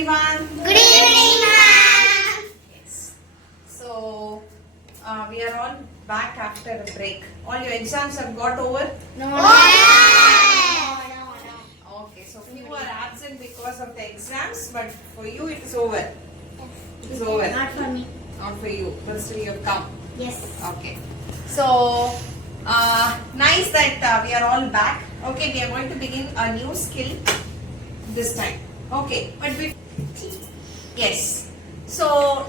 everyone. Good evening, ma'am. Yes. So, we are all back after a break. All your exams have got over? No. Okay, so few are absent because of the exams, but for you it is over. It is over. Not for me. Not for you, but still you have come. Yes. Okay. So, nice that we are all back. Okay, we are going to begin a new skill this time. Okay, but yes. So,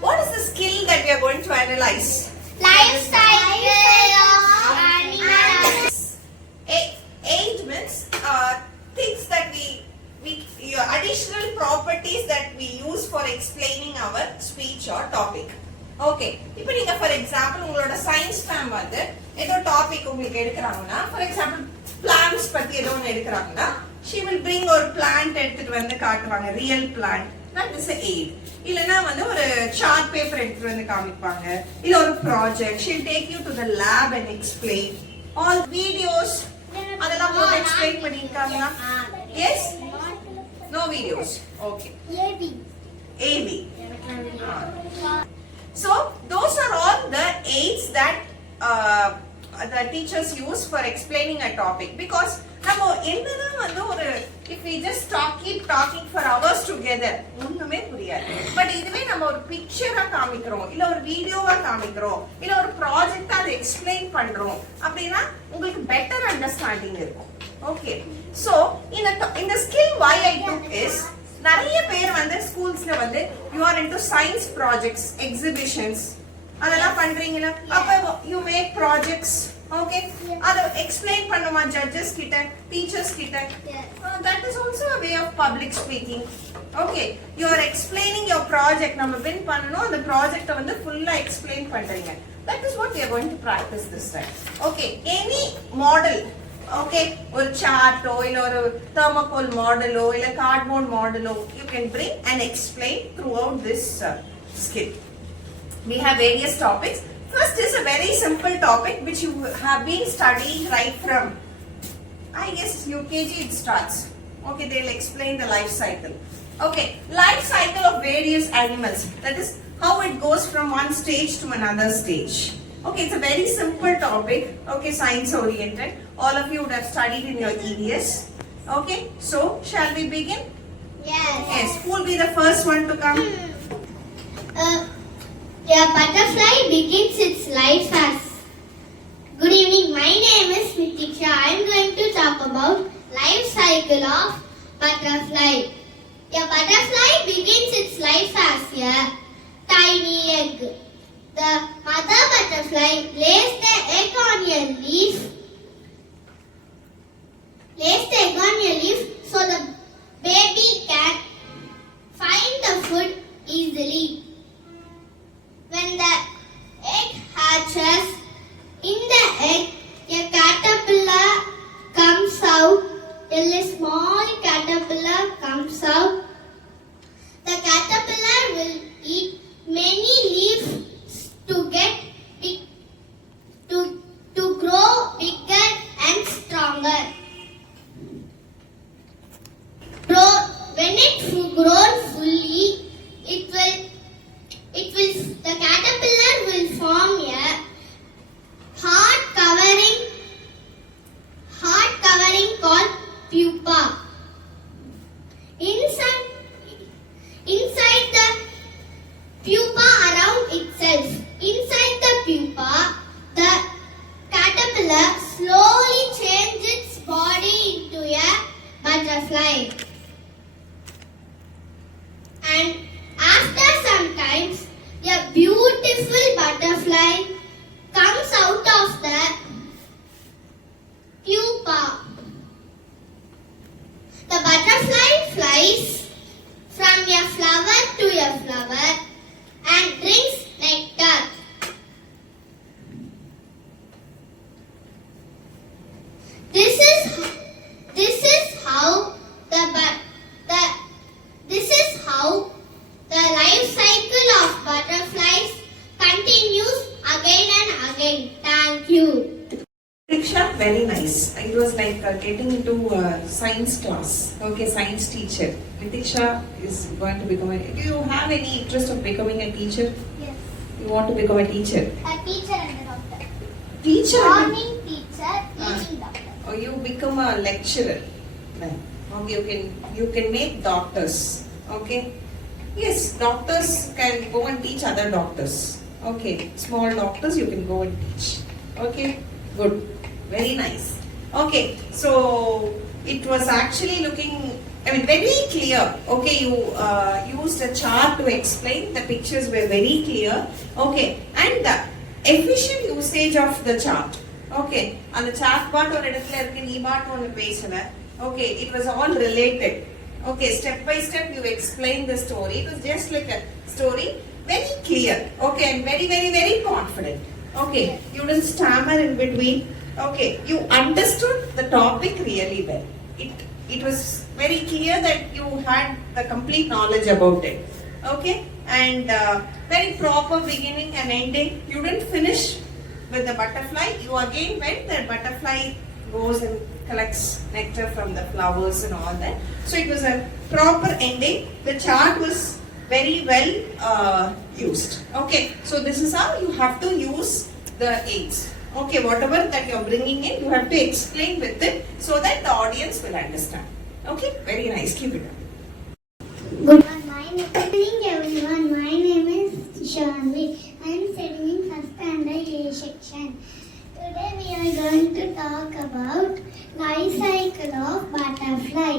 what is the skill that we are going to analyze? Life cycle of animals. Age means things that we additional properties that we use for explaining our speech or topic. Okay. இப்போ நீங்க for example உங்களோட science ma'am வந்து ஏதோ topic உங்களுக்கு எடுக்கறாங்கன்னா for example plants பத்தி ஏதோ ஒன்னு எடுக்கறாங்கன்னா she will bring ஒரு plant எடுத்துட்டு வந்து காட்டுவாங்க real plant that is a aid இல்லனா வந்து ஒரு chart paper எடுத்துட்டு வந்து காமிப்பாங்க இல்ல ஒரு project she'll take you to the lab and explain all videos அதெல்லாம் போட்டு explain பண்ணிருக்காங்களா yes no videos okay AV so those are all the aids that the teachers use for explaining a topic because நம்ம என்னன்னா வந்து ஒரு if we just keep talking for hours together ஒண்ணுமே புரியாது but இதுவே நம்ம ஒரு பிக்சரா காமிக்கிறோம் இல்ல ஒரு வீடியோவா காமிக்கிறோம் இல்ல ஒரு ப்ராஜெக்ட்டா அதை எக்ஸ்பிளைன் பண்றோம் அப்படினா உங்களுக்கு பெட்டர் அண்டர்ஸ்டாண்டிங் இருக்கும் ஓகே சோ இந்த skill why I took is நிறைய பேர் வந்து ஸ்கூல்ஸ்ல வந்து you are into science projects exhibitions அதெல்லாம் பண்றீங்களா அப்ப you make projects okay அத explain பண்ணுமா judges கிட்ட teachers கிட்ட that is also a way of public speaking okay you are explaining your project நம்ம win பண்ணனும் அந்த ப்ராஜெக்ட்ட வந்து ஃபுல்லா explain பண்றீங்க that is what we are going to practice this time okay any model okay ஒரு சார்ட்டோ இல்ல ஒரு thermocol மாடலோ இல்ல cardboard மாடலோ you can bring and explain throughout this skill we have various topics first is a very simple topic which you have been studying right from I guess UKG it starts okay they'll explain the life cycle okay life cycle of various animals that is how it goes from one stage to another stage okay it's a very simple topic okay science oriented all of you would have studied in your EVS okay so shall we begin yes who will be the first one to come A butterfly begins its life as. Good evening, my name is Mitiksha. I am going to talk about life cycle of butterfly. A butterfly begins its life as a tiny egg. The mother butterfly lays the egg on a leaf. So the baby can find the food easily. When the egg hatches, in the egg, a caterpillar comes out. A small caterpillar comes out. The caterpillar will eat many leaves to get big, to grow bigger and stronger. When it grows fully, the caterpillar will form a hard covering called pupa. Inside the pupa around itself. Inside the pupa, the caterpillar slowly changes its body into a butterfly. And after some time, a beautiful butterfly comes out of the pupa. The butterfly flies from a flower to a flower and drinks nectar. This is how the life cycle of butterflies continues again and again. Thank you. Diksha, very nice. It was like like getting into science class. Okay, science teacher. Nitisha is going to become a. Do you have any interest of becoming a teacher? Yes. You want to become a teacher? A teacher and a doctor. Teacher. Morning teacher, evening doctor. Or you become a lecturer. Then. Okay, you can make doctors. Okay. Yes, doctors can go and teach other doctors. Okay, small doctors you can go and teach. Okay, good, very nice. Okay, so it was actually looking, I mean, very clear. Okay, you used a chart to explain. The pictures were very clear. Okay, and the efficient usage of the chart. Okay, and the chart part or இடத்துல இருக்கு நீ பாட்டு ஒன்று பேசுன. Okay, it was all related. Okay, step by step you explained the story. It was just like a story, very clear. Okay, and very, very, very confident. Okay, you didn't stammer in between. Okay, you understood the topic really well. It was very clear that you had the complete knowledge about it. Okay, and very proper beginning and ending. You didn't finish with the butterfly. You again went, the butterfly goes and collects nectar from the flowers and all that. So it was a proper ending. The chart was very well used. Okay, so this is how you have to use the aids. Okay, whatever that you are bringing in, you have to explain with it so that the audience will understand. Okay, very nice. Keep it up. Good morning everyone. My name is Shanvi. I am studying in first standard A section. Today we are going to talk about life cycle of butterfly.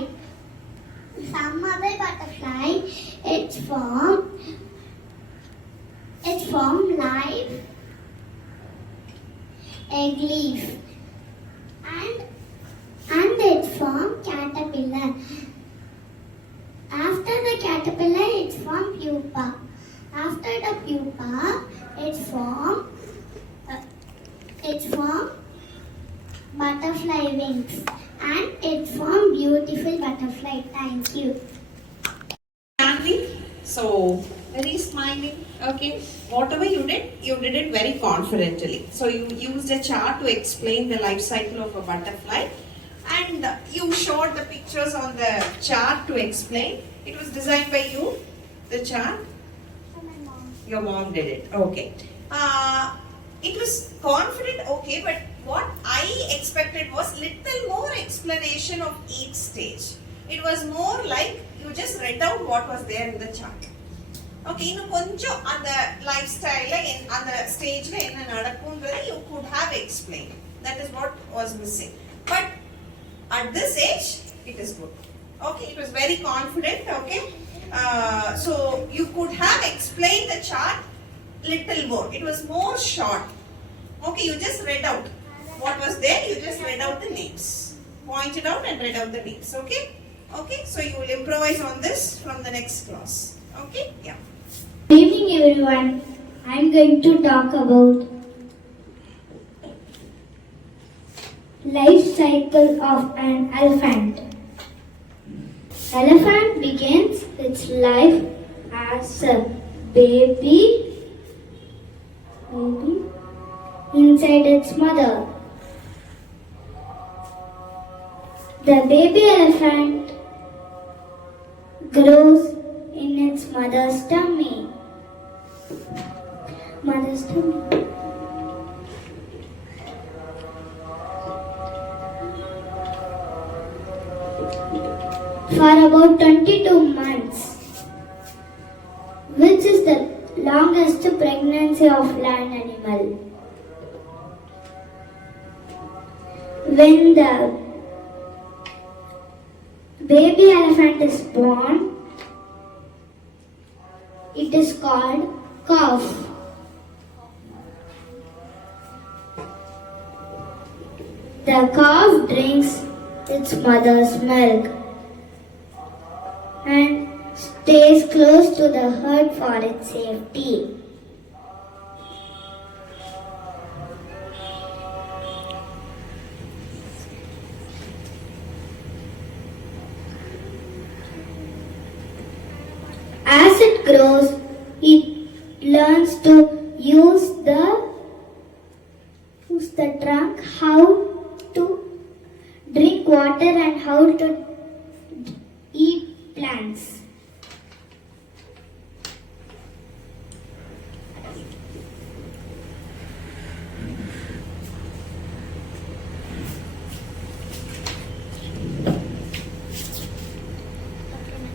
Some other butterfly, its form live egg leaf and its form caterpillar. After the caterpillar, its form pupa. After the pupa, its form butterfly wings and its form beautiful butterfly. Thank you. Shanvi, so very smiling. Okay, whatever you did it very confidently. So you used a chart to explain the life cycle of a butterfly, and you showed the pictures on the chart to explain. It was designed by you, the chart. My mom. Your mom did it. Okay. It was confident. Okay, but what I expected was little more explanation of each stage. It was more like you just read out what was there in the chart. Okay, இன்னும் கொஞ்சம் அந்த life ஸ்டைல்ல அந்த ஸ்டேஜ்ல என்ன நடக்கும்ன்றது you could have explained. That is what was missing. But at this age, it is good. Okay, it was very confident. Okay, so you could have explained the chart little more. It was more short. Okay, you just read out what was there. You just read out the names, pointed out and read out the names. Okay, okay. So you will improvise on this from the next class. Okay, yeah. Good evening everyone. I am going to talk about life cycle of an elephant. Elephant begins its life as a baby inside its mother. The baby elephant grows in its mother's tummy. For about 22 months, which is the longest pregnancy of land animal. When the baby elephant is born, it is called calf. The calf drinks its mother's milk and stays close to the herd for its safety. As it grows, it learns to use the trunk, how to drink water and how to eat plants.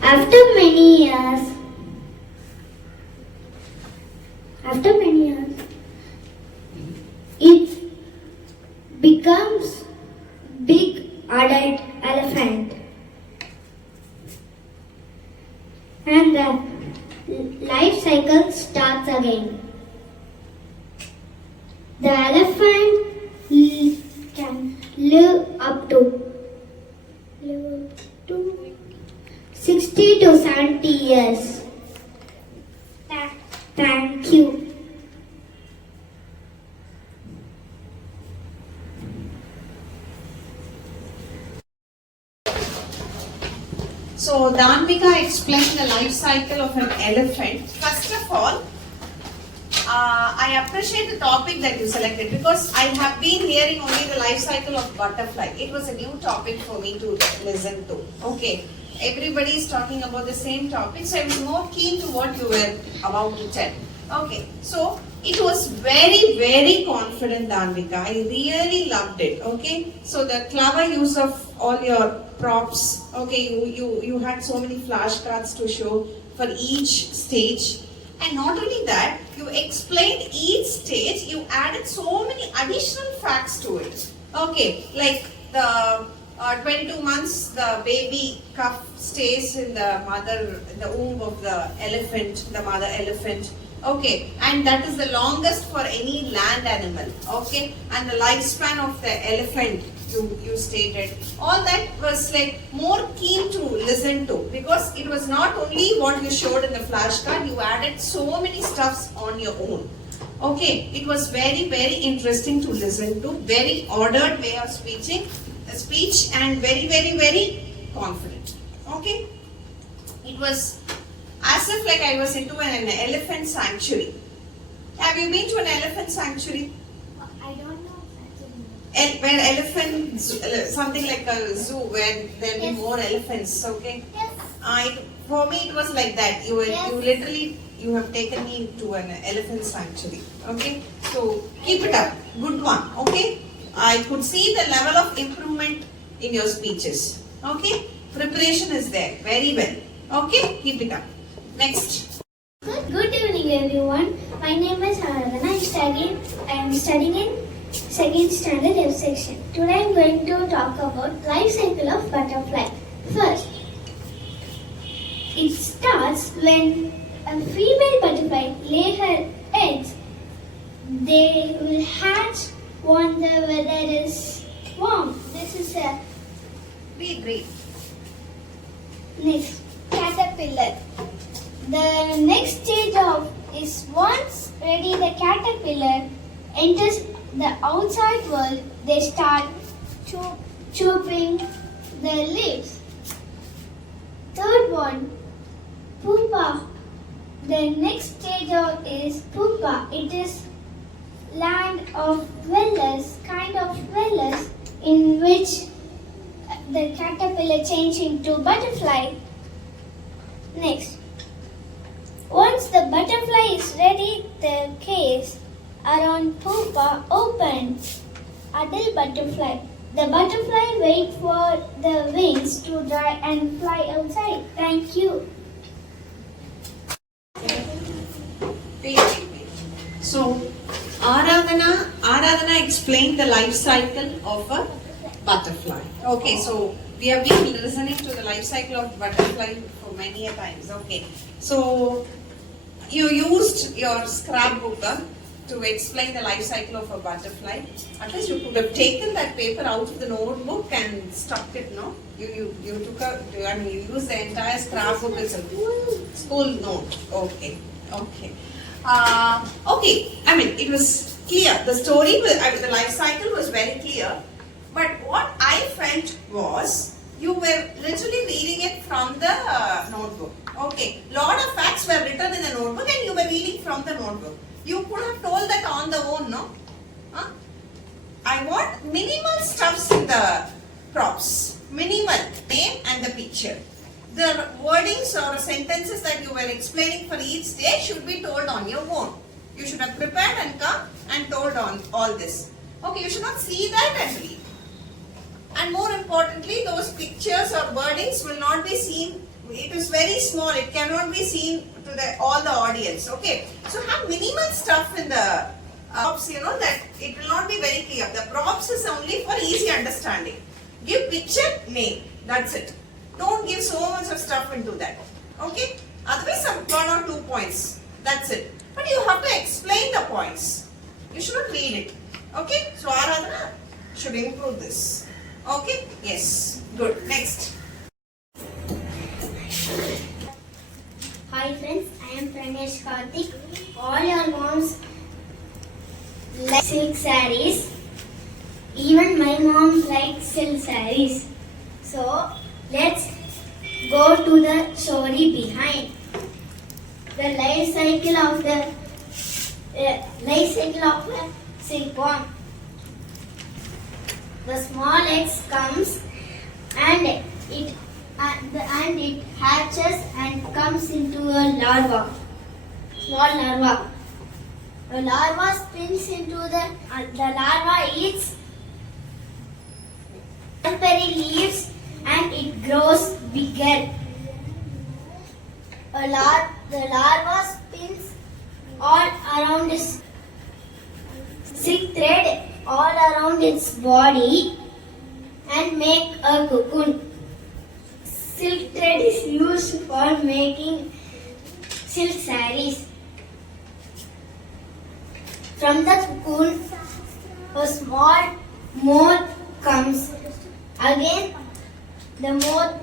After many years, it becomes big adult elephant, and the life cycle starts again. The elephant can live up to 60 to 70 years. Thank you. So Danvika explained the life cycle of an elephant. First of all, I appreciate the topic that you selected because I have been hearing only the life cycle of butterfly. It was a new topic for me to listen to. Okay, everybody is talking about the same topic, so I was more keen to what you were about to tell. Okay, so it was very, very confident, Danvika. I really loved it. Okay, so the clever use of all your props. Okay, you had so many flashcards to show for each stage. And not only that, you explained each stage, you added so many additional facts to it. Okay, like the 22 months, the baby calf stays in the womb of the elephant, the mother elephant. Okay, and that is the longest for any land animal. Okay, and the lifespan of the elephant, you stated. All that was like more keen to listen to because it was not only what you showed in the flashcard, you added so many stuffs on your own. Okay, it was very, very interesting to listen to. Very ordered way of speech and very, very, very confident. Okay, it was as if like I was into an elephant sanctuary. Have you been to an elephant sanctuary? I don't know. Where elephants, something like a zoo where there will be more elephants, okay? Yes. For me it was like that. You have taken me to an elephant sanctuary, okay? So keep it up, good one, okay? I could see the level of improvement in your speeches, okay? Preparation is there, very well, okay? Keep it up. Next. Good evening, everyone. My name is Aradhana. I am studying in second standard F section. Today I am going to talk about life cycle of butterfly. First, it starts when a female butterfly lay her eggs. They will hatch when the weather is warm. This is a Read. next caterpillar. The next stage is once ready, the caterpillar enters the outside world. They start chopping the leaves. Third one, pupa. The next stage is pupa. It is land of dwellers, kind of dwellers, in which the caterpillar changes into butterfly. Next, once the butterfly is ready, the case around pupa opens. Adult butterfly. The butterfly waits for the wings to dry and fly outside. Thank you. So, Aradhana explained the life cycle of a butterfly. Okay, so we have been listening to the life cycle of butterfly for many a times. Okay, so you used your scrapbook to explain the life cycle of a butterfly. At least you could have taken that paper out of the notebook and stuck it, no? You used the entire scrapbook as a school note. Okay. Okay, I mean, it was clear. The story, the life cycle was very clear. But what I felt was, you were literally reading it from the notebook. Okay, lot of facts were written in the notebook and you were reading from the notebook. You could have told that on the own, no? Huh? I want minimal stuffs in the props. Minimal, name and the picture. The wordings or sentences that you were explaining for each stage should be told on your own. You should have prepared and come and told on all this. Okay, you should not see that and read. And more importantly, those pictures or wordings will not be seen. It is very small. It cannot be seen to all the audience. Okay, so have minimal stuff in the props. That it will not be very clear. The props is only for easy understanding. Give picture, name. That's it. Don't give so much of stuff into that. Okay? Otherwise, some 1 or 2 points. That's it. But you have to explain the points. You should not read it. Okay? So, Aradhana should improve this. Okay? Yes. Good. Next. Hi friends, I am Pranesh Karthik. All your moms like silk sarees. Even my mom likes silk sarees. So let's go to the story behind the life cycle of a silkworm. The small egg comes and it hatches and comes into a larva, small larva. The larva spins into the larva eats mulberry leaves and it grows bigger. The larva spins all around its silk thread all around its body and make a cocoon. Silk thread is used for making silk sarees. From the cocoon, a small moth comes. Again, the moth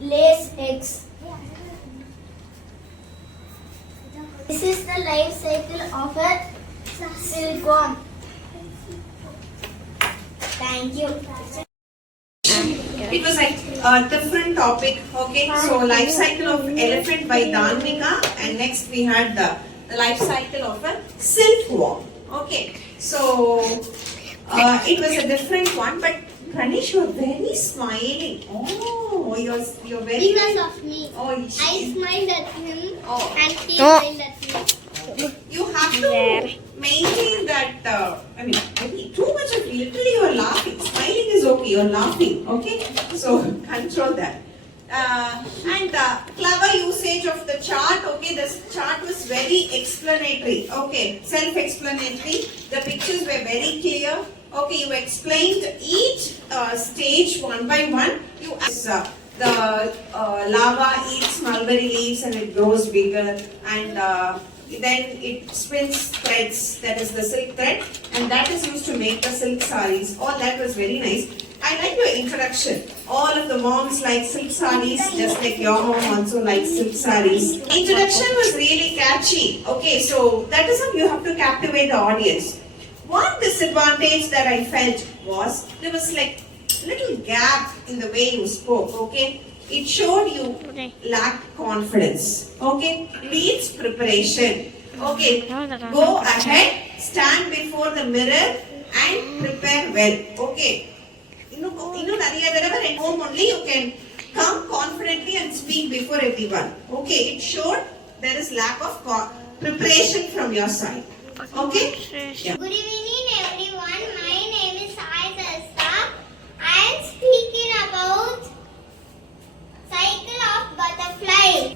lays eggs. This is the life cycle of a silkworm. Thank you. It was like a different topic. Okay, so life cycle of elephant by Dhanmika, and next we had the life cycle of a silkworm. Okay, so it was a different one, but Pranesh, you're very smiling. Oh, you're very. Because of me. Oh, I smiled at him Oh. and he smiled at me. You have to maintain that. Maybe too much of literally you're laughing. Smiling is okay. You're laughing. Okay, so control that. And clever usage of the chart. Okay, this chart was very explanatory. Okay, self-explanatory. The pictures were very clear. Okay, you explained each stage one by one. You the lava eats mulberry leaves and it grows bigger, and then it spins threads, that is the silk thread, and that is used to make the silk sarees. All that was very nice. I like your introduction. All of the moms like silk sarees, just like your mom also likes silk sarees. Introduction was really catchy. Okay, so that is how you have to captivate the audience. One disadvantage that I felt was there was like little gap in the way you spoke. Okay, it showed you lacked confidence. Okay, needs preparation. Okay, go ahead, stand before the mirror and prepare well. Okay. At home only you can come confidently and speak before everyone. Okay, it showed there is lack of preparation from your side. Okay? Yeah. Good evening everyone. My name is Sai Sasta. I am speaking about cycle of butterfly.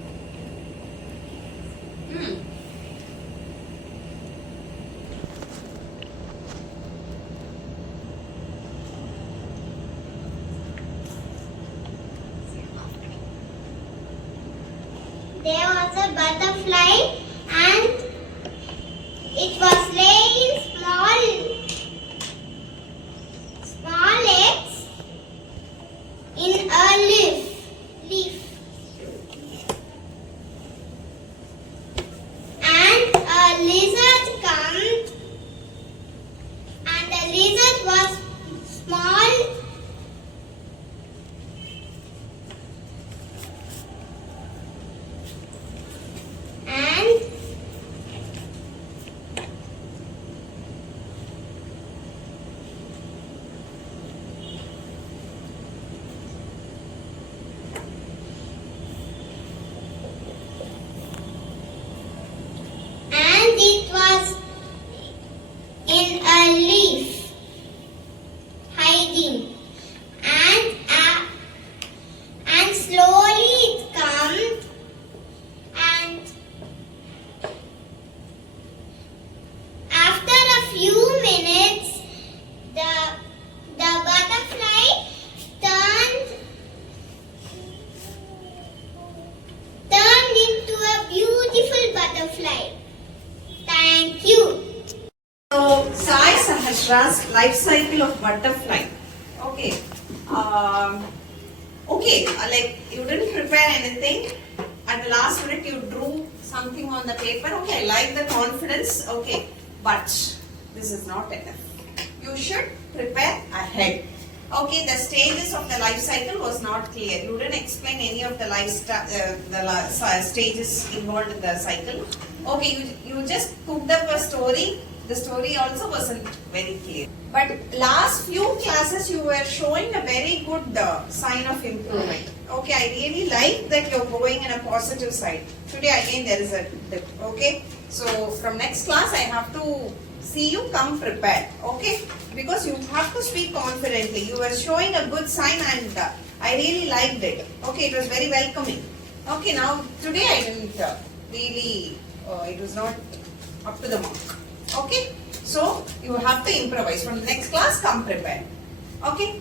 There was a butterfly and it was laying small eggs in a leaf. And a lizard comes, and the lizard was small. And butterfly. Thank you. So, Sai Sahasra's life cycle of butterfly. Okay. Like you didn't prepare anything. At the last minute, you drew something on the paper. Okay, I like the confidence. Okay, but this is not enough. You should prepare ahead. Okay, the stages of the life cycle was not clear. You didn't explain any of the stages involved in the cycle. Okay, you just cooked up a story. The story also wasn't very clear. But last few classes you were showing a very good sign of improvement. Okay, I really like that you're going in a positive side. Today again there is a dip. Okay, so from next class I have to see you come prepared. Okay, because you have to speak confidently. You were showing a good sign and I really liked it. Okay, it was very welcoming. Okay, now today I didn't really, it was not up to the mark. Okay, so you have to improvise. From the next class, come prepared. Okay.